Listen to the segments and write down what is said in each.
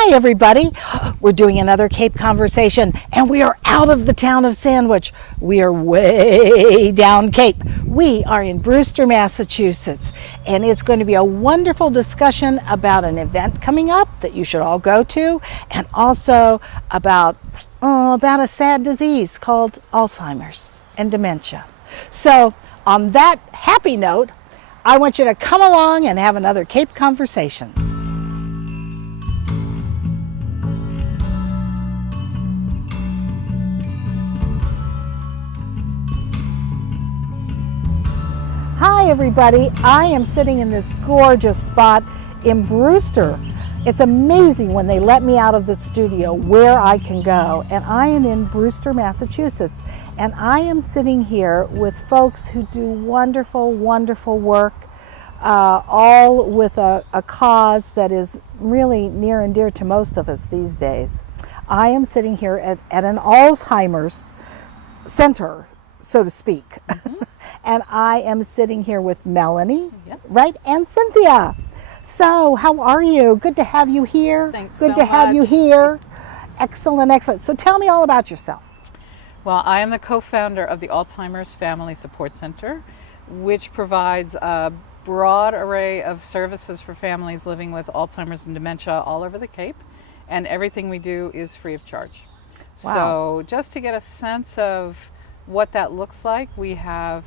Hi everybody, we're doing another Cape conversation and we are out of the town of Sandwich. We are way down Cape. We are in Brewster, Massachusetts, and it's going to be a wonderful discussion about an event coming up that you should all go to, and also about a sad disease called Alzheimer's and dementia. So on that happy note, I want you to come along and have another Cape conversation. Hi everybody, I am sitting in this gorgeous spot in Brewster. It's amazing when they let me out of the studio where I can go, and I am in Brewster, Massachusetts, and I am sitting here with folks who do wonderful, wonderful work, all with a cause that is really near and dear to most of us these days. I am sitting here at an Alzheimer's center, so to speak. And I am sitting here with Melanie, Yep. right, and Cynthia. So, how are you? Good to have you here. Thanks Good so to have you much. here. Excellent, excellent. So tell me all about yourself. Well, I am the co-founder of the Alzheimer's Family Support Center, which provides a broad array of services for families living with Alzheimer's and dementia all over the Cape, and everything we do is free of charge. Wow. So just to get a sense of what that looks like, we have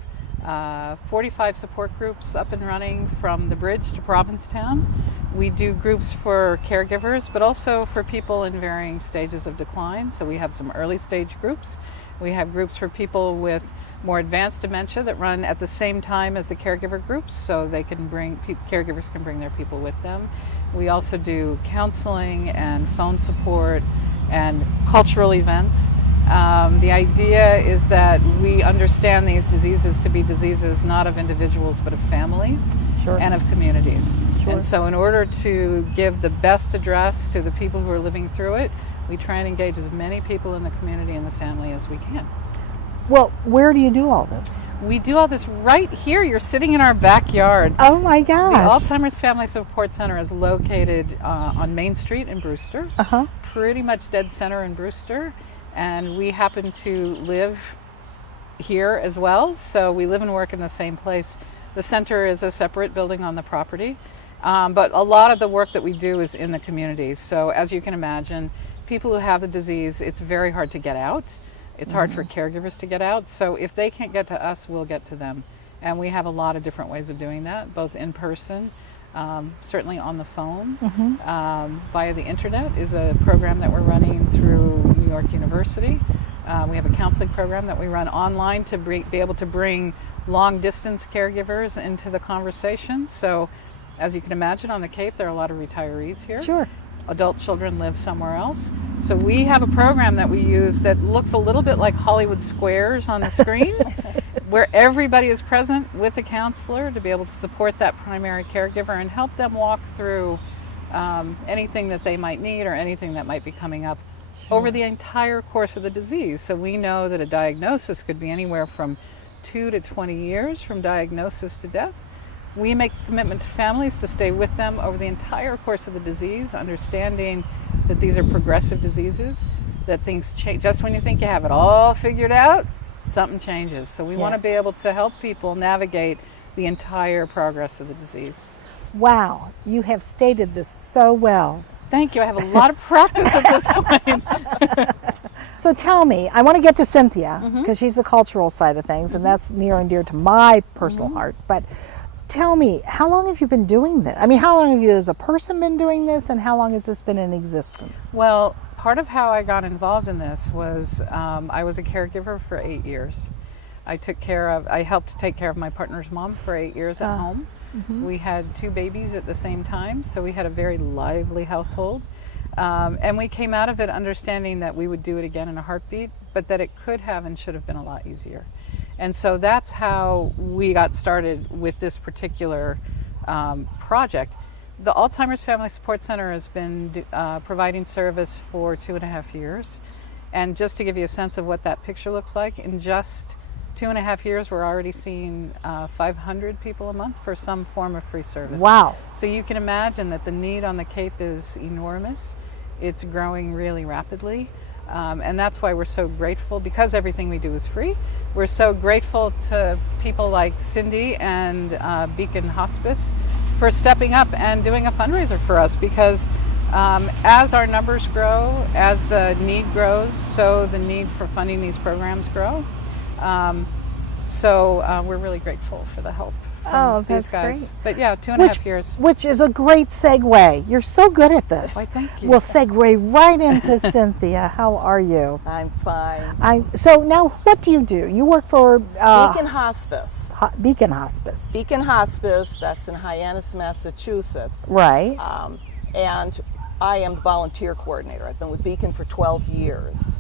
45 support groups up and running from the bridge to Provincetown. We do groups for caregivers, but also for people in varying stages of decline. So we have some early stage groups. We have groups for people with more advanced dementia that run at the same time as the caregiver groups, so they can caregivers can bring their people with them. We also do counseling and phone support and cultural events. The idea is that we understand these diseases to be diseases not of individuals but of families. Sure. And of communities. Sure. And so in order to give the best address to the people who are living through it, we try and engage as many people in the community and the family as we can. Well, where do you do all this? We do all this right here. You're sitting in our backyard. Oh my The gosh. Alzheimer's Family Support Center is located on Main Street in Brewster, Uh-huh. pretty much dead center in Brewster. And we happen to live here as well, so we live and work in the same place. The center is a separate building on the property, but a lot of the work that we do is in the community. So as you can imagine, people who have the disease, it's very hard to get out. It's hard for caregivers to get out, so if they can't get to us, we'll get to them. And we have a lot of different ways of doing that, both in person, certainly on the phone, via the internet is a program that we're running through New York University. We have a counseling program that we run online to be able to bring long distance caregivers into the conversation. So as you can imagine, on the Cape there are a lot of retirees here. Sure. Adult children live somewhere else. So we have a program that we use that looks a little bit like Hollywood Squares on the screen, where everybody is present with a counselor to be able to support that primary caregiver and help them walk through anything that they might need or anything that might be coming up over the entire course of the disease. So we know that a diagnosis could be anywhere from 2 to 20 years from diagnosis to death. We make a commitment to families to stay with them over the entire course of the disease, understanding that these are progressive diseases, that things change. Just when you think you have it all figured out, something changes. So we want to be able to help people navigate the entire progress of the disease. Wow, you have stated this so well. Thank you. I have a lot of practice at this point. So tell me, I want to get to Cynthia because she's the cultural side of things, and that's near and dear to my personal heart. But tell me, how long have you been doing this? I mean, how long have you as a person been doing this, and how long has this been in existence? Well, part of how I got involved in this was I was a caregiver for 8 years. I helped take care of my partner's mom for 8 years at home. We had 2 babies at the same time, so we had a very lively household. And we came out of it understanding that we would do it again in a heartbeat, but that it could have and should have been a lot easier. And so that's how we got started with this particular project. The Alzheimer's Family Support Center has been providing service for 2.5 years. And just to give you a sense of what that picture looks like, in just 2.5 years, we're already seeing 500 people a month for some form of free service. Wow. So you can imagine that the need on the Cape is enormous. it's growing really rapidly. And that's why we're so grateful, because everything we do is free. We're so grateful to people like Cindy and Beacon Hospice for stepping up and doing a fundraiser for us, because as our numbers grow, as the need grows, so the need for funding these programs grow. So we're really grateful for the help from that's these guys. great. But yeah, 2.5 years. Which is a great segue. You're so good at this. Why, thank you. We'll segue right into Cynthia. How are you? I'm fine. So now, what do? You work for Beacon Hospice. Beacon Hospice. Beacon Hospice, that's in Hyannis, Massachusetts. Right. And I am the volunteer coordinator. I've been with Beacon for 12 years.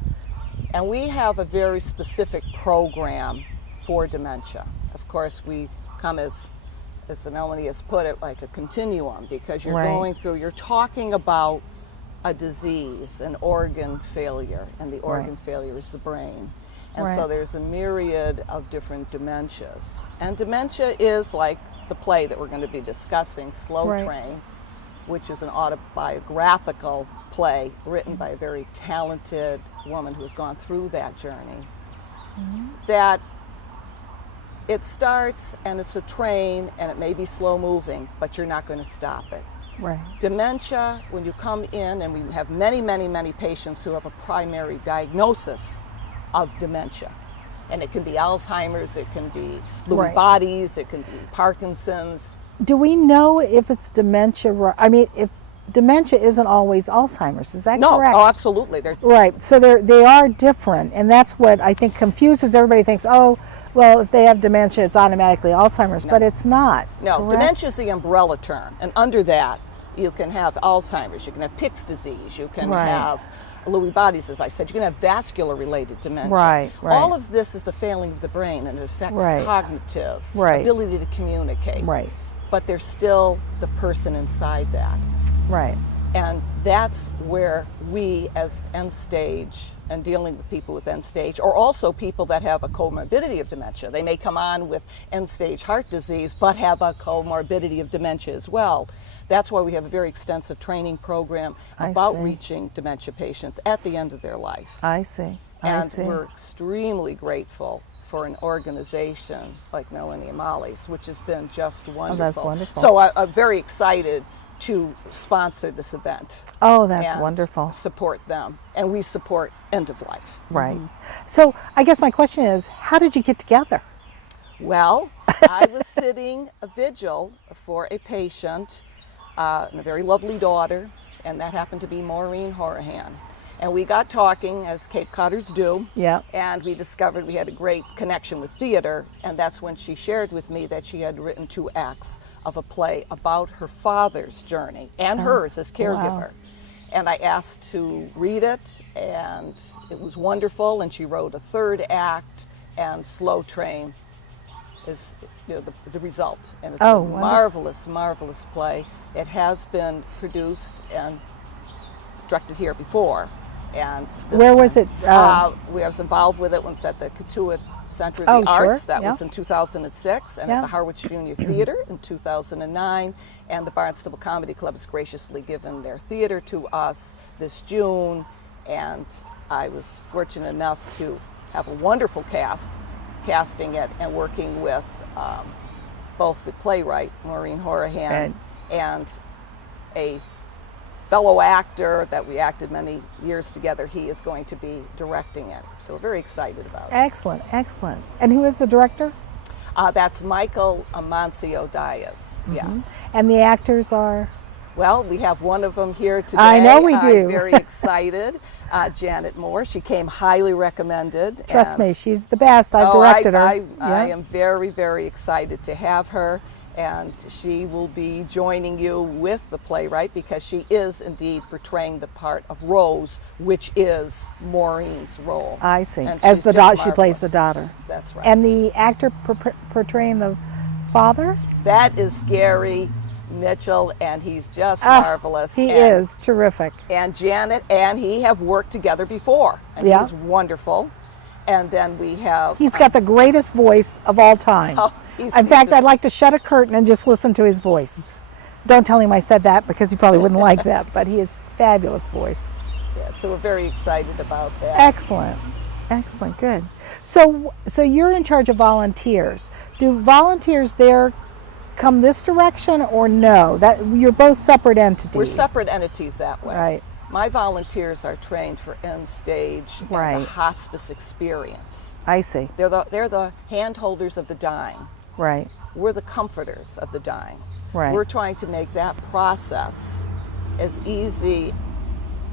And we have a very specific program for dementia. Of course, we come as Melanie has put it, like a continuum, because you're going through, you're talking about a disease, an organ failure, and the organ failure is the brain. And so there's a myriad of different dementias. And dementia is like the play that we're going to be discussing, Slow Train, which is an autobiographical play written by a very talented woman who has gone through that journey. That it starts and it's a train and it may be slow moving, but you're not going to stop it. Right. Dementia, when you come in, and we have many, many, many patients who have a primary diagnosis of dementia. And it can be Alzheimer's, it can be Lewy bodies, it can be Parkinson's. Do we know if it's dementia? I mean, if dementia isn't always Alzheimer's, is that correct? No, oh, absolutely. Right, so they are different, and that's what I think confuses everybody. Thinks, oh, well, if they have dementia, it's automatically Alzheimer's, but it's not. No, correct? dementia is the umbrella term, and under that, you can have Alzheimer's, you can have Pick's disease, you can have Lewy bodies, as I said, you can have vascular-related dementia. Right. All of this is the failing of the brain, and it affects cognitive, ability to communicate. Right. But there's still the person inside that. Right. And that's where we, as end stage, and dealing with people with end stage, or also people that have a comorbidity of dementia. They may come on with end stage heart disease, but have a comorbidity of dementia as well. That's why we have a very extensive training program about reaching dementia patients at the end of their life. I see. And we're extremely grateful for an organization like Melanie and Molly's, which has been just wonderful. Oh, that's wonderful. So I'm very excited to sponsor this event. Oh, that's and wonderful. Support them. And we support end of life. Right. So I guess my question is, how did you get together? Well, I was sitting a vigil for a patient and a very lovely daughter, and that happened to be Maureen Houlihan. And we got talking, as Cape Codders do, and we discovered we had a great connection with theater, and that's when she shared with me that she had written 2 acts of a play about her father's journey and hers as caregiver. And I asked to read it, and it was wonderful, and she wrote a 3rd act, and Slow Train is the result. And it's a marvelous, marvelous play. It has been produced and directed here before. And where was it? We was involved with it when it's at the Katuitt Center of the Arts. That was in 2006, and at the Harwich Junior Theater in 2009. And the Barnstable Comedy Club has graciously given their theater to us this June. And I was fortunate enough to have a wonderful cast casting it and working with both the playwright, Maureen Houlihan, and a fellow actor that we acted many years together. He is going to be directing it. So we're very excited about it. Excellent, excellent. And who is the director? That's Michael Amancio Diaz, yes. And the actors are? Well, we have one of them here today. I know we do. I'm very excited. Janet Moore. She came highly recommended. Trust me, she's the best. I've directed her. I am very, very excited to have her. And she will be joining you with the playwright, because she is indeed portraying the part of Rose, which is Maureen's role. I see. And as the daughter, marvelous. she plays the daughter. That's right. And the actor portraying the father? That is Gary Mitchell, and he's just marvelous. He is terrific. And Janet and he have worked together before, and he's wonderful. And then we have... He's got the greatest voice of all time. In fact, I'd like to shut a curtain and just listen to his voice. Don't tell him I said that because he probably wouldn't like that, but he has fabulous voice. Yeah, so we're very excited about that. Excellent. Excellent, good. So you're in charge of volunteers. Do volunteers there come this direction or no? That you're both separate entities. We're separate entities that way. Right. My volunteers are trained for end stage and Right. the hospice experience. I see. They're the hand holders of the dying. Right. We're the comforters of the dying. Right. We're trying to make that process as easy,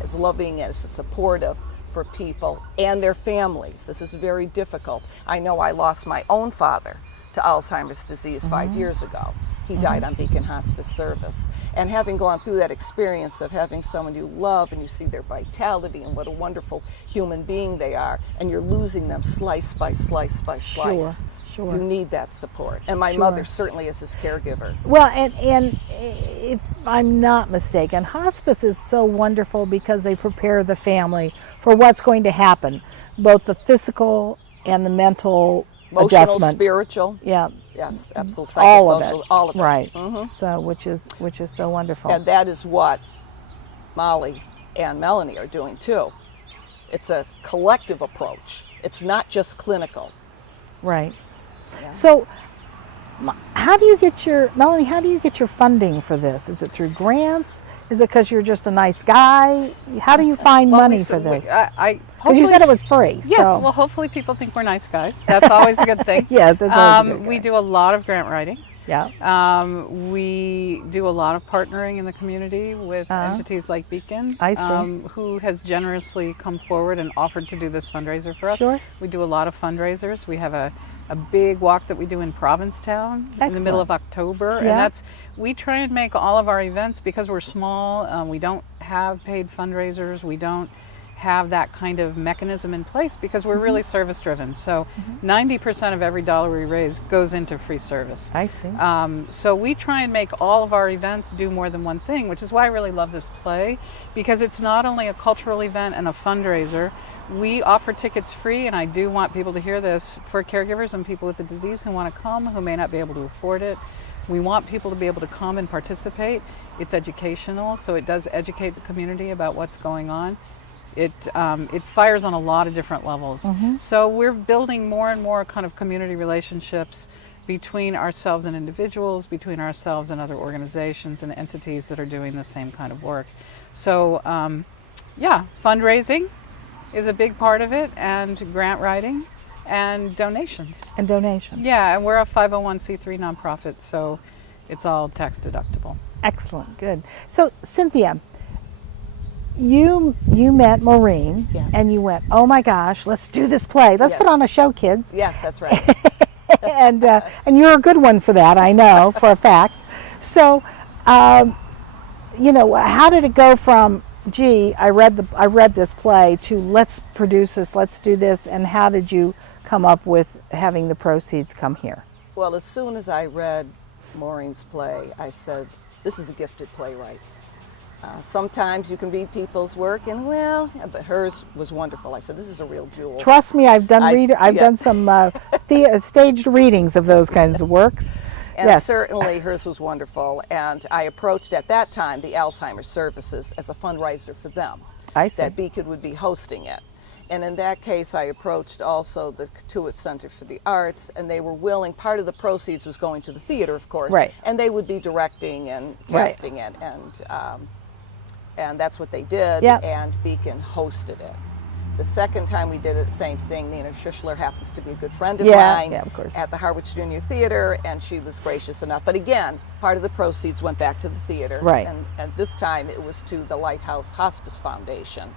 as loving, as supportive for people and their families. This is very difficult. I know I lost my own father to Alzheimer's disease 5 years ago. He died on Beacon Hospice Service. And having gone through that experience of having someone you love and you see their vitality and what a wonderful human being they are, and you're losing them slice by slice by slice. Sure. You need that support. And my Sure. mother certainly is his caregiver. Well, and if I'm not mistaken, hospice is so wonderful because they prepare the family for what's going to happen, both the physical and the mental Emotional, adjustment. spiritual. Yeah, Yes, absolutely. all of Psychosocial, it. all of it. Right. Mhm. So which is so wonderful. And that is what Molly and Melanie are doing too. It's a collective approach. It's not just clinical. Right. Yeah. So, how do you get Melanie? How do you get your funding for this? Is it through grants? Is it because you're just a nice guy? How do you find money for this? Because you said it was free. Yes, so. well, hopefully people think we're nice guys. That's always a good thing. Yes, it's always a good We guy. do a lot of grant writing. Yeah. We do a lot of partnering in the community with entities like Beacon, I see. who has generously come forward and offered to do this fundraiser for us. Sure. We do a lot of fundraisers. We have a big walk that we do in Provincetown in the middle of October. Yeah. And we try and make all of our events, because we're small, we don't have paid fundraisers, we don't have that kind of mechanism in place because we're really service driven. So 90% of every dollar we raise goes into free service. I see. So we try and make all of our events do more than one thing, which is why I really love this play, because it's not only a cultural event and a fundraiser. We offer tickets free, and I do want people to hear this, for caregivers and people with the disease who want to come, who may not be able to afford it. We want people to be able to come and participate. It's educational, so it does educate the community about what's going on. It fires on a lot of different levels. So we're building more and more kind of community relationships between ourselves and individuals, between ourselves and other organizations and entities that are doing the same kind of work. So fundraising is a big part of it, and grant writing and donations. Yeah, and we're a 501c3 nonprofit, so it's all tax deductible. Excellent, good. So Cynthia, you met Maureen, Yes. and you went, oh my gosh, let's do this play. Let's Yes. put on a show, kids. Yes, that's right. and you're a good one for that, I know, for a fact. So, how did it go from, gee, I read this play, to let's produce this, let's do this, and how did you come up with having the proceeds come here? Well, as soon as I read Maureen's play, I said, this is a gifted playwright. Sometimes you can read people's work and, but hers was wonderful. I said, this is a real jewel. Trust me, I've done some staged readings of those kinds of works. And yes. certainly hers was wonderful. And I approached at that time the Alzheimer Services as a fundraiser for them. I see. That Beacon would be hosting it. And in that case, I approached also the Katuitt Center for the Arts, and they were willing. Part of the proceeds was going to the theater, of course. Right. And they would be directing and casting it. And that's what they did. Yep. And Beacon hosted it. The second time we did it, the same thing. Nina Schuschler happens to be a good friend of mine of course. at the Harwich Junior Theater, and she was gracious enough. But again, part of the proceeds went back to the theater. Right. And this time it was to the Lighthouse Hospice Foundation.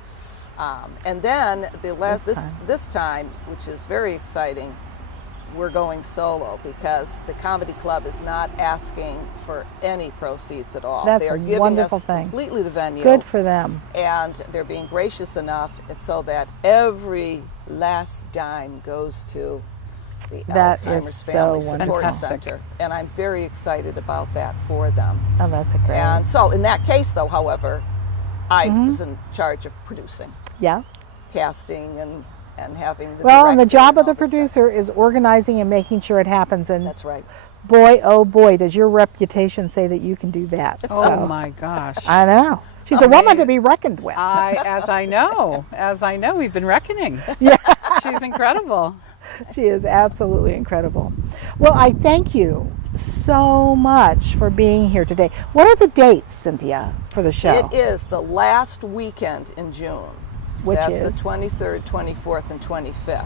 And then this time, which is very exciting, we're going solo because the comedy club is not asking for any proceeds at all. That's they are a giving wonderful us thing. completely the venue. Good for them. And they're being gracious enough so that every last dime goes to the That Alzheimer's is so Family Support wonderful. Center. And I'm very excited about that for them. Oh, that's a great. And so in that case, though, however, I was in charge of producing, Yeah. casting, and having the Well, and the director job and of the all this stuff. producer is organizing and making sure it happens. And That's right. boy, oh boy, does your reputation say that you can do that. Oh So, my gosh. I know. She's a woman to be reckoned with. As I know, we've been reckoning. Yeah. She's incredible. She is absolutely incredible. Well, I thank you so much for being here today. What are the dates, Cynthia, for the show? It is the last weekend in June. Which That's is? the 23rd, 24th, and 25th.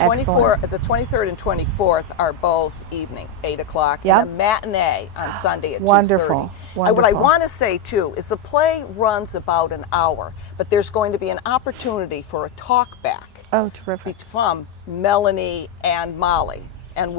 Excellent. The 23rd and 24th are both evening, 8 o'clock, Yep. and a matinee on Sunday at Wonderful. 2:30. What I Wonderful. want to say, too, is the play runs about an hour, but there's going to be an opportunity for a talk back Oh, terrific. from Melanie and Molly. And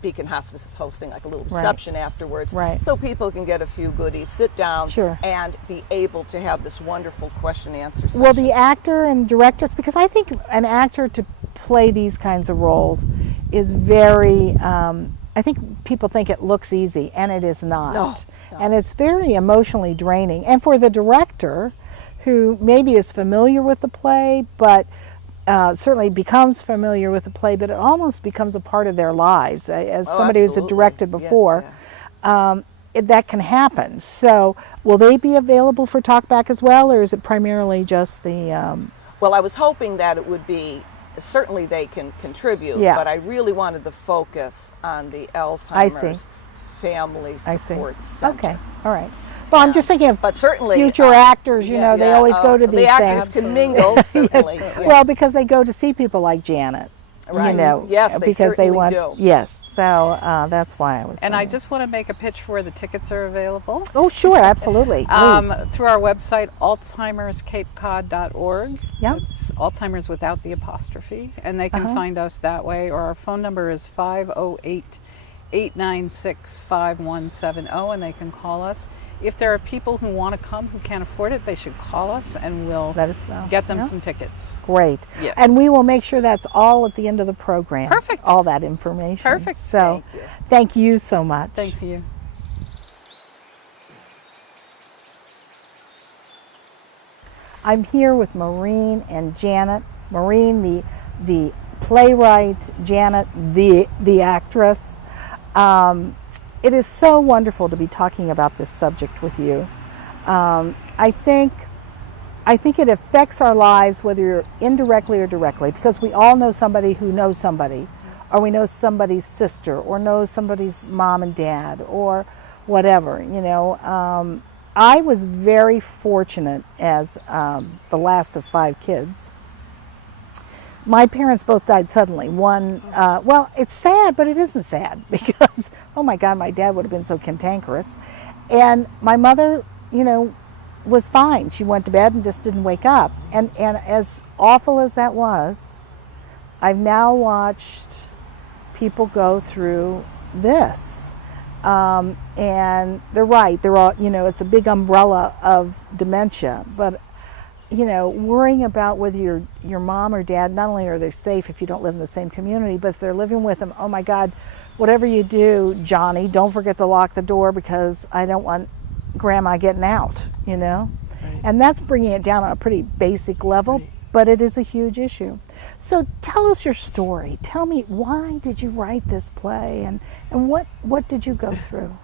Beacon Hospice is hosting like a little reception afterwards, Right. so people can get a few goodies, sit down, Sure. and be able to have this wonderful question and answer session. Well, the actor and directors, because I think an actor to play these kinds of roles is very, I think people think it looks easy, and it is not. No. And it's very emotionally draining. And for the director, who maybe is familiar with the play, but certainly becomes familiar with the play, but it almost becomes a part of their lives. As somebody who's absolutely. directed Yes, before, yeah. that can happen. So will they be available for talkback as well, or is it primarily just the... Well, I was hoping that it would be, certainly they can contribute, Yeah. but I really wanted to focus on the I see. Alzheimer's Family I see. Support Center. Okay, all right. Well, I'm just thinking of But certainly, future actors, you know, they always go to the these actors things. can mingle, certainly. Yes. Yeah. Well, because they go to see people like Janet, you Right. know, Yes, they because they certainly want. do. Yes, so that's why I was. And I wondering. just want to make a pitch for where the tickets are available. Oh, sure, absolutely. Please. Through our website, alzheimerscapecod.org. Yep. It's Alzheimer's without the apostrophe. And they can find us that way, or our phone number is 508-896-5170, and they can call us. If there are people who want to come who can't afford it, they should call us, and we'll Let us know. get them Yeah. some tickets. Great. Yeah. And we will make sure that's all at the end of the program. Perfect. All that information. Perfect. So, Thank you. thank you so much. Thank you. I'm here with Maureen and Janet. Maureen, the playwright, Janet, the actress. It is so wonderful to be talking about this subject with you. I think it affects our lives, whether you're indirectly or directly, because we all know somebody who knows somebody, or we know somebody's sister, or knows somebody's mom and dad, or whatever, you know. I was very fortunate as the last of 5 kids. My parents both died suddenly. One, well, it's sad, but it isn't sad because, oh my God, my dad would have been so cantankerous. And my mother, you know, was fine. She went to bed and just didn't wake up. And as awful as that was, I've now watched people go through this. And they're right. They're all, you know, it's a big umbrella of dementia. But, you know, worrying about whether your mom or dad, not only are they safe if you don't live in the same community, but if they're living with them, oh my God, whatever you do, Johnny, don't forget to lock the door because I don't want Grandma getting out, you know? Right. And that's bringing it down on a pretty basic level, Right. but it is a huge issue. So tell us your story. Tell me, why did you write this play, and what did you go through?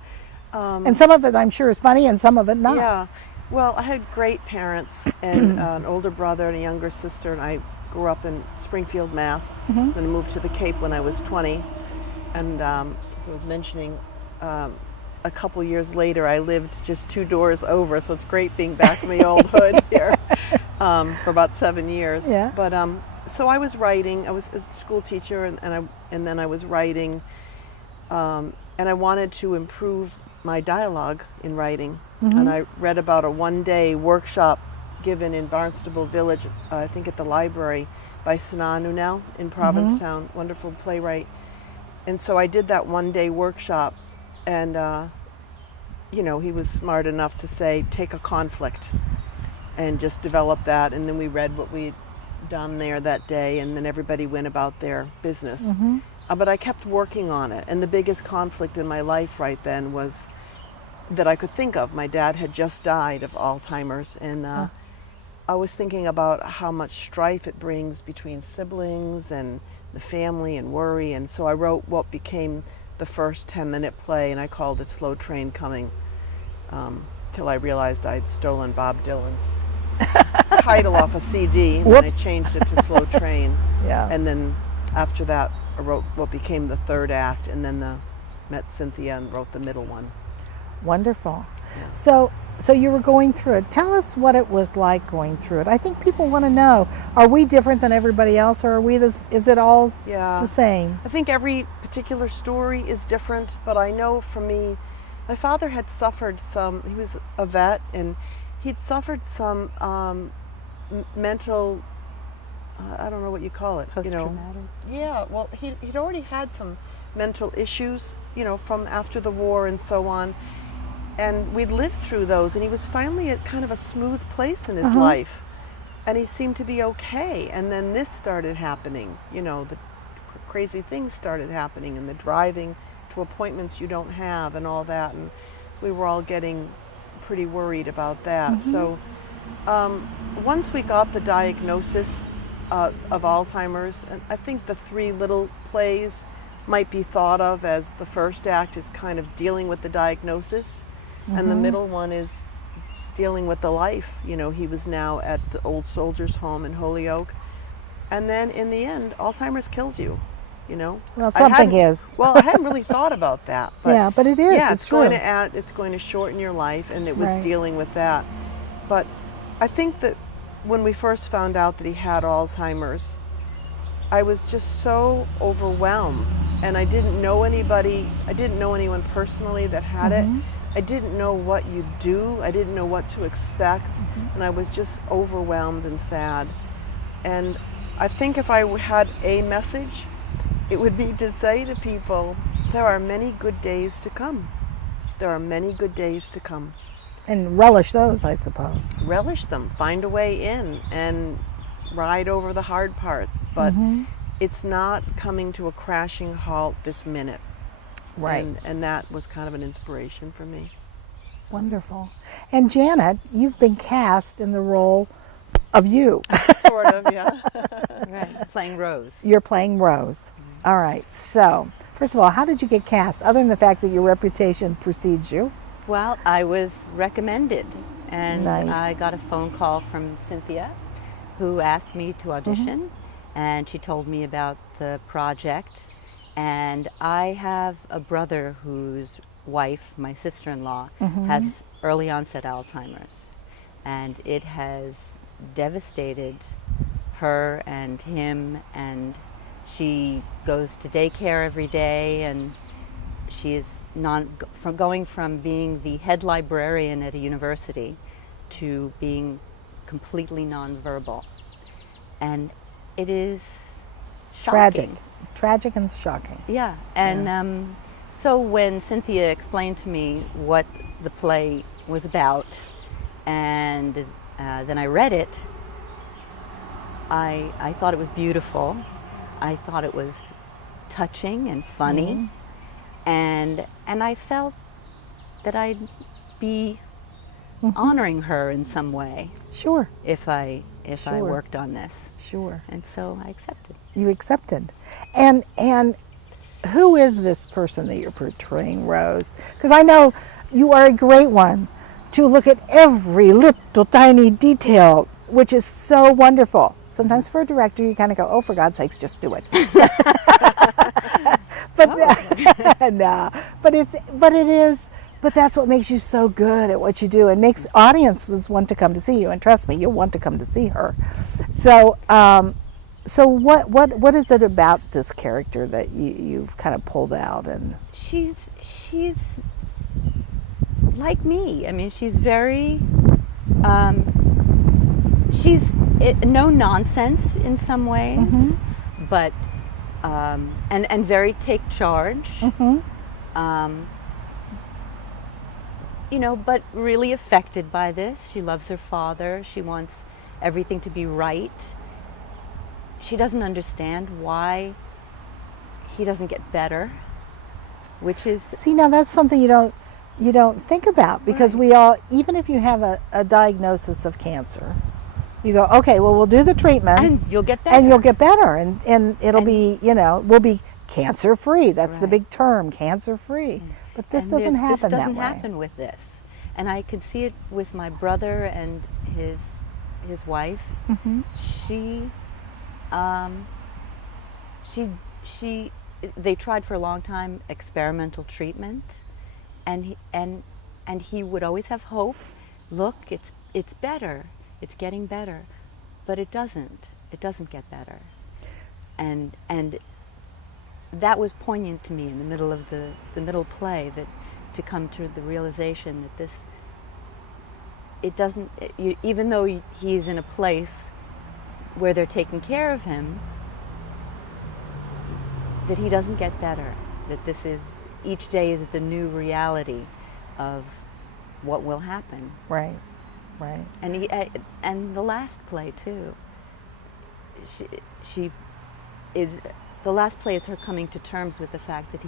And some of it I'm sure is funny and some of it not. Yeah. Well, I had great parents and an older brother and a younger sister, and I grew up in Springfield, Mass. Mhm. Then I moved to the Cape when I was 20. And as I was mentioning, a couple years later, I lived just 2 doors over, so it's great being back in the old hood here for about 7 years. Yeah. But so I was writing. I was a school teacher, and then I was writing, and I wanted to improve my dialogue in writing. And I read about a one-day workshop given in Barnstable Village, I think at the library, by Sinan Unel in Provincetown, wonderful playwright. And so I did that one-day workshop, and you know, he was smart enough to say, take a conflict and just develop that. And then we read what we'd done there that day, and then everybody went about their business. But I kept working on it, and the biggest conflict in my life right then was that I could think of. My dad had just died of Alzheimer's, and I was thinking about how much strife it brings between siblings and the family and worry, and so I wrote what became the first 10-minute play, and I called it Slow Train Coming, till I realized I'd stolen Bob Dylan's title off a CD, and then I Whoops. changed it to Slow Train. Yeah. And then after that, I wrote what became the third act, and then met Cynthia and wrote the middle one. Wonderful. Yeah. So you were going through it. Tell us what it was like going through it. I think people want to know, are we different than everybody else, or are we this, is it all Yeah. the same? I think every particular story is different, but I know for me, my father had suffered some, he was a vet, and he'd suffered some mental, I don't know what you call it. Post-traumatic? Yeah, well, he'd already had some mental issues, from after the war and so on. And we'd lived through those, and he was finally at kind of a smooth place in his life. And he seemed to be okay. And then this started happening, the crazy things started happening, and the driving to appointments you don't have and all that. And we were all getting pretty worried about that. So once we got the diagnosis of Alzheimer's, and I think the three little plays might be thought of as the first act is kind of dealing with the diagnosis, and the middle one is dealing with the life. He was now at the old soldiers home in Holyoke, and then in the end, Alzheimer's kills you. Well, something is. Well, I hadn't really thought about that. But Yeah, but it is. Yeah, it's going true. to it's going to shorten your life, and it was Right. dealing with that. But I think that when we first found out that he had Alzheimer's, I was just so overwhelmed, and I didn't know anybody. I didn't know anyone personally that had it. I didn't know what you do. I didn't know what to expect, and I was just overwhelmed and sad. And I think if I had a message, it would be to say to people, there are many good days to come. There are many good days to come. And relish those, I suppose. Relish them. Find a way in and ride over the hard parts. But it's not coming to a crashing halt this minute. Right. And that was kind of an inspiration for me. Wonderful. And Janet, you've been cast in the role of you. Sort of, yeah. Right, playing Rose. You're playing Rose. All right. So, first of all, how did you get cast, other than the fact that your reputation precedes you? Well, I was recommended, and Nice. I got a phone call from Cynthia, who asked me to audition, and she told me about the project. And I have a brother whose wife, my sister-in-law, has early onset Alzheimer's, and it has devastated her and him, and she goes to daycare every day, and she is going from being the head librarian at a university to being completely nonverbal, and it is shocking. Tragic and shocking. Yeah, and so when Cynthia explained to me what the play was about, and then I read it, I thought it was beautiful. I thought it was touching and funny, and I felt that I'd be honoring her in some way Sure. if I Sure. worked on this, Sure. and so I accepted. You accepted. And who is this person that you're portraying, Rose? Because I know you are a great one to look at every little tiny detail, which is so wonderful. Sometimes for a director, you kind of go, "Oh, for God's sakes, just do it." But that's what makes you so good at what you do, and makes audiences want to come to see you. And trust me, you'll want to come to see her. So, what is it about this character that you've kind of pulled out? And She's like me. I mean, she's very, no nonsense in some ways, but and very take charge. But really affected by this. She loves her father. She wants everything to be right. She doesn't understand why he doesn't get better, which is see, now that's something you don't think about, because we all, even if you have a diagnosis of cancer, you go, okay, well, we'll do the treatments, and you'll get better. and you'll get better, and it'll be, we'll be cancer-free. That's the Right. big term, cancer-free. But this And doesn't this happen that doesn't way. happen with this. And I could see it with my brother and his wife. Mhm. They tried for a long time experimental treatment, and he would always have hope. Look, it's better. It's getting better, but it doesn't. It doesn't get better. And that was poignant to me in the middle of the middle play, that to come to the realization that this, it doesn't, even though he's in a place where they're taking care of him, that he doesn't get better, that this is, each day is the new reality of what will happen. Right, right. And the last play too, she is, the last play is her coming to terms with the fact that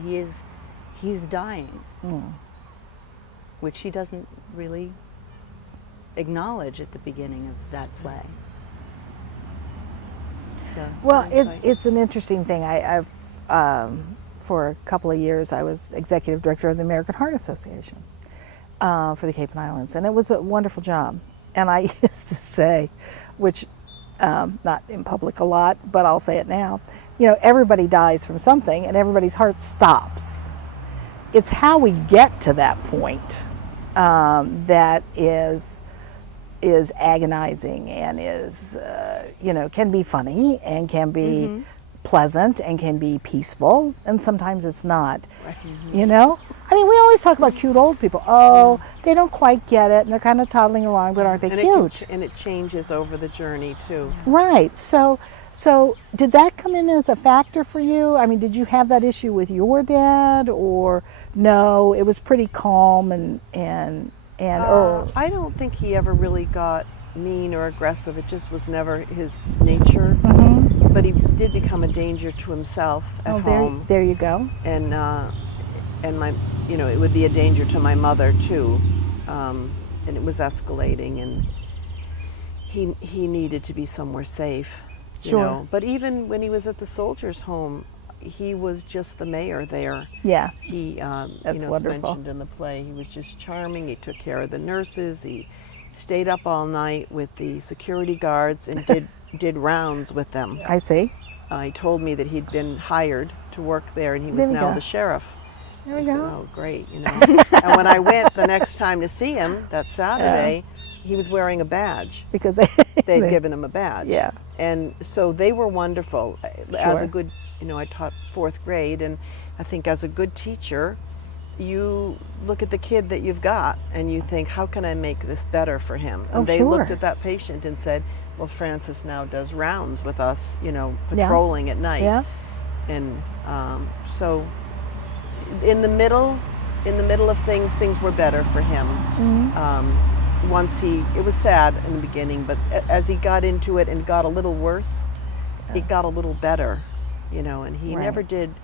he's dying, which she doesn't really acknowledge at the beginning of that play. So, Well, it's an interesting thing. I've for a couple of years, I was executive director of the American Heart Association for the Cape and Islands, and it was a wonderful job. And I used to say, which not in public a lot, but I'll say it now, you know, everybody dies from something, and everybody's heart stops. It's how we get to that point that is agonizing and is, you know, can be funny and can be pleasant and can be peaceful, and sometimes it's not. You know? I mean, we always talk about cute old people. Oh, they don't quite get it, and they're kind of toddling along, but aren't they cute? And it changes over the journey too. Right. So did that come in as a factor for you? I mean, did you have that issue with your dad, or no, it was pretty calm and I don't think he ever really got mean or aggressive. It just was never his nature. But he did become a danger to himself at home. There you go. And my, you know, it would be a danger to my mother too. And it was escalating, and he needed to be somewhere safe. You Sure. know? But even when he was at the soldiers' home, he was just the mayor there. Yeah. He, That's you know, it's wonderful. mentioned in the play, he was just charming. He took care of the nurses. He stayed up all night with the security guards and did rounds with them. I see. He told me that he'd been hired to work there, and he was There we now go. the sheriff. There we I said, go. oh, great, you know. And when I went the next time to see him, that Saturday, he was wearing a badge. Because They'd given him a badge. Yeah. And so they were wonderful. As Sure. a good, you know, I taught 4th grade, and I think as a good teacher, you look at the kid that you've got and you think, how can I make this better for him? And they looked sure. at that patient and said, well, Francis now does rounds with us, you know, patrolling at night. Yeah. And so in the middle of things were better for him. Once it was sad in the beginning, but as he got into it and got a little worse, it got a little better, you know, and he Right. never did.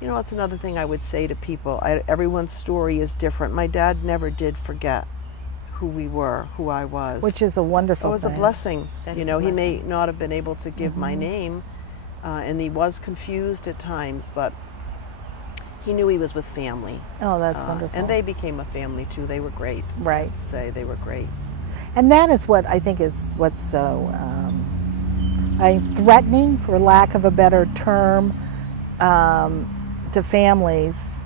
You know, that's another thing I would say to people. Everyone's story is different. My dad never did forget who we were, who I was. Which is a wonderful It was a thing. blessing. That You is know, a he may blessing. not have been able to give my name, and he was confused at times, but he knew he was with family. Oh, that's wonderful. And they became a family too. They were great. Right. I have to say, they were great. And that is what I think is what's so threatening, for lack of a better term, to families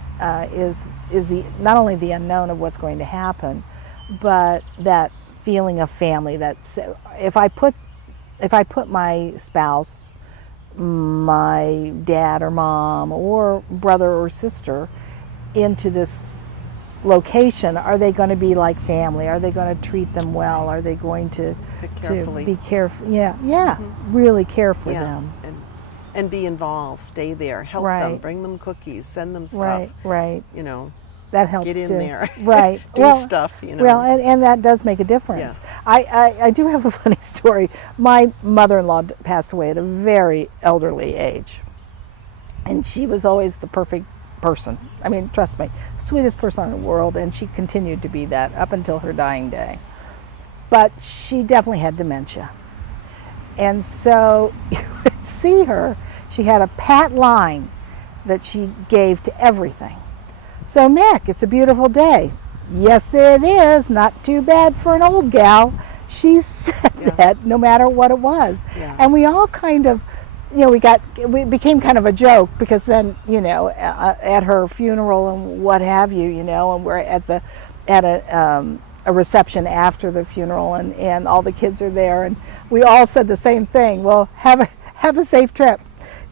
is the not only the unknown of what's going to happen, but that feeling of family. That's if I put my spouse, my dad or mom or brother or sister into this location, are they going to be like family? Are they going to treat them well? Are they going to Carefully. be careful? Really care for them. And be involved, stay there, help them, Right. bring them cookies, send them stuff. Right. You know, That helps get in too. there. Right. Do stuff, you know. Well, and that does make a difference. Yes. I do have a funny story. My mother-in-law passed away at a very elderly age, and she was always the perfect person. I mean, trust me, sweetest person in the world, and she continued to be that up until her dying day. But she definitely had dementia. And so you would see her, she had a pat line that she gave to everything. So Mick, it's a beautiful day. Yes, it is. Not too bad for an old gal. She said that no matter what it was. Yeah. And we all kind of, we became kind of a joke, because then, at her funeral and what have you, and we're at a reception after the funeral, and all the kids are there, and we all said the same thing. Well, have a safe trip.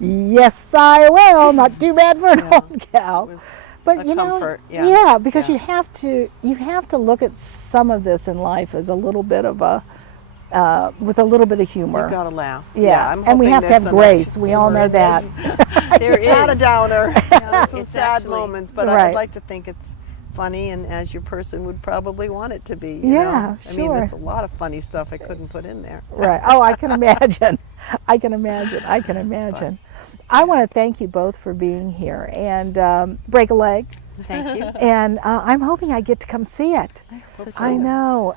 Yes, I will. Not too bad for an old gal. But comfort, because you have to look at some of this in life as a little bit of with a little bit of humor. You've got to laugh. Yeah, I'm and we hoping have to there's have some grace. We all know that. There is not a downer. There's some It's sad actually- moments, but Right. I'd like to think it's funny, and as your person would probably want it to be. you Yeah, know? I mean, sure. there's a lot of funny stuff I couldn't put in there. Right. Oh, I can imagine. I can imagine. I want to thank you both for being here, and break a leg. Thank you. And I'm hoping I get to come see it. So too. I know.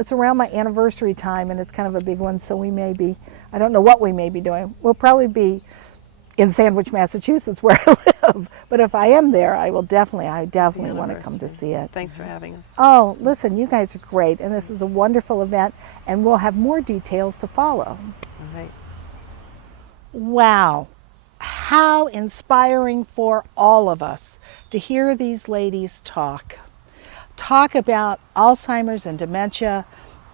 It's around my anniversary time, and it's kind of a big one, so I don't know what we may be doing. We'll probably be in Sandwich, Massachusetts, where I live. But if I am there, I definitely want to come to see it. Thanks for having us. Oh, listen, you guys are great, and this is a wonderful event, and we'll have more details to follow. All right. Wow, how inspiring for all of us to hear these ladies talk about Alzheimer's and dementia,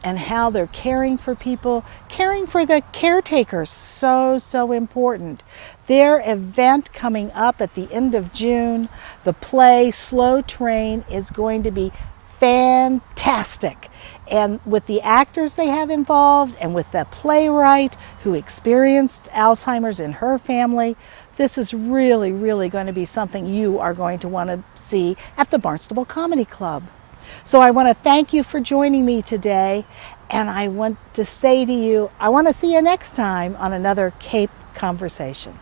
and how they're caring for people, caring for the caretakers, so important. Their event coming up at the end of June, the play Slow Train, is going to be fantastic. And with the actors they have involved, and with the playwright who experienced Alzheimer's in her family, this is really going to be something you are going to want to see at the Barnstable Comedy Club. So I want to thank you for joining me today, and I want to say to you, I want to see you next time on another Cape Conversations.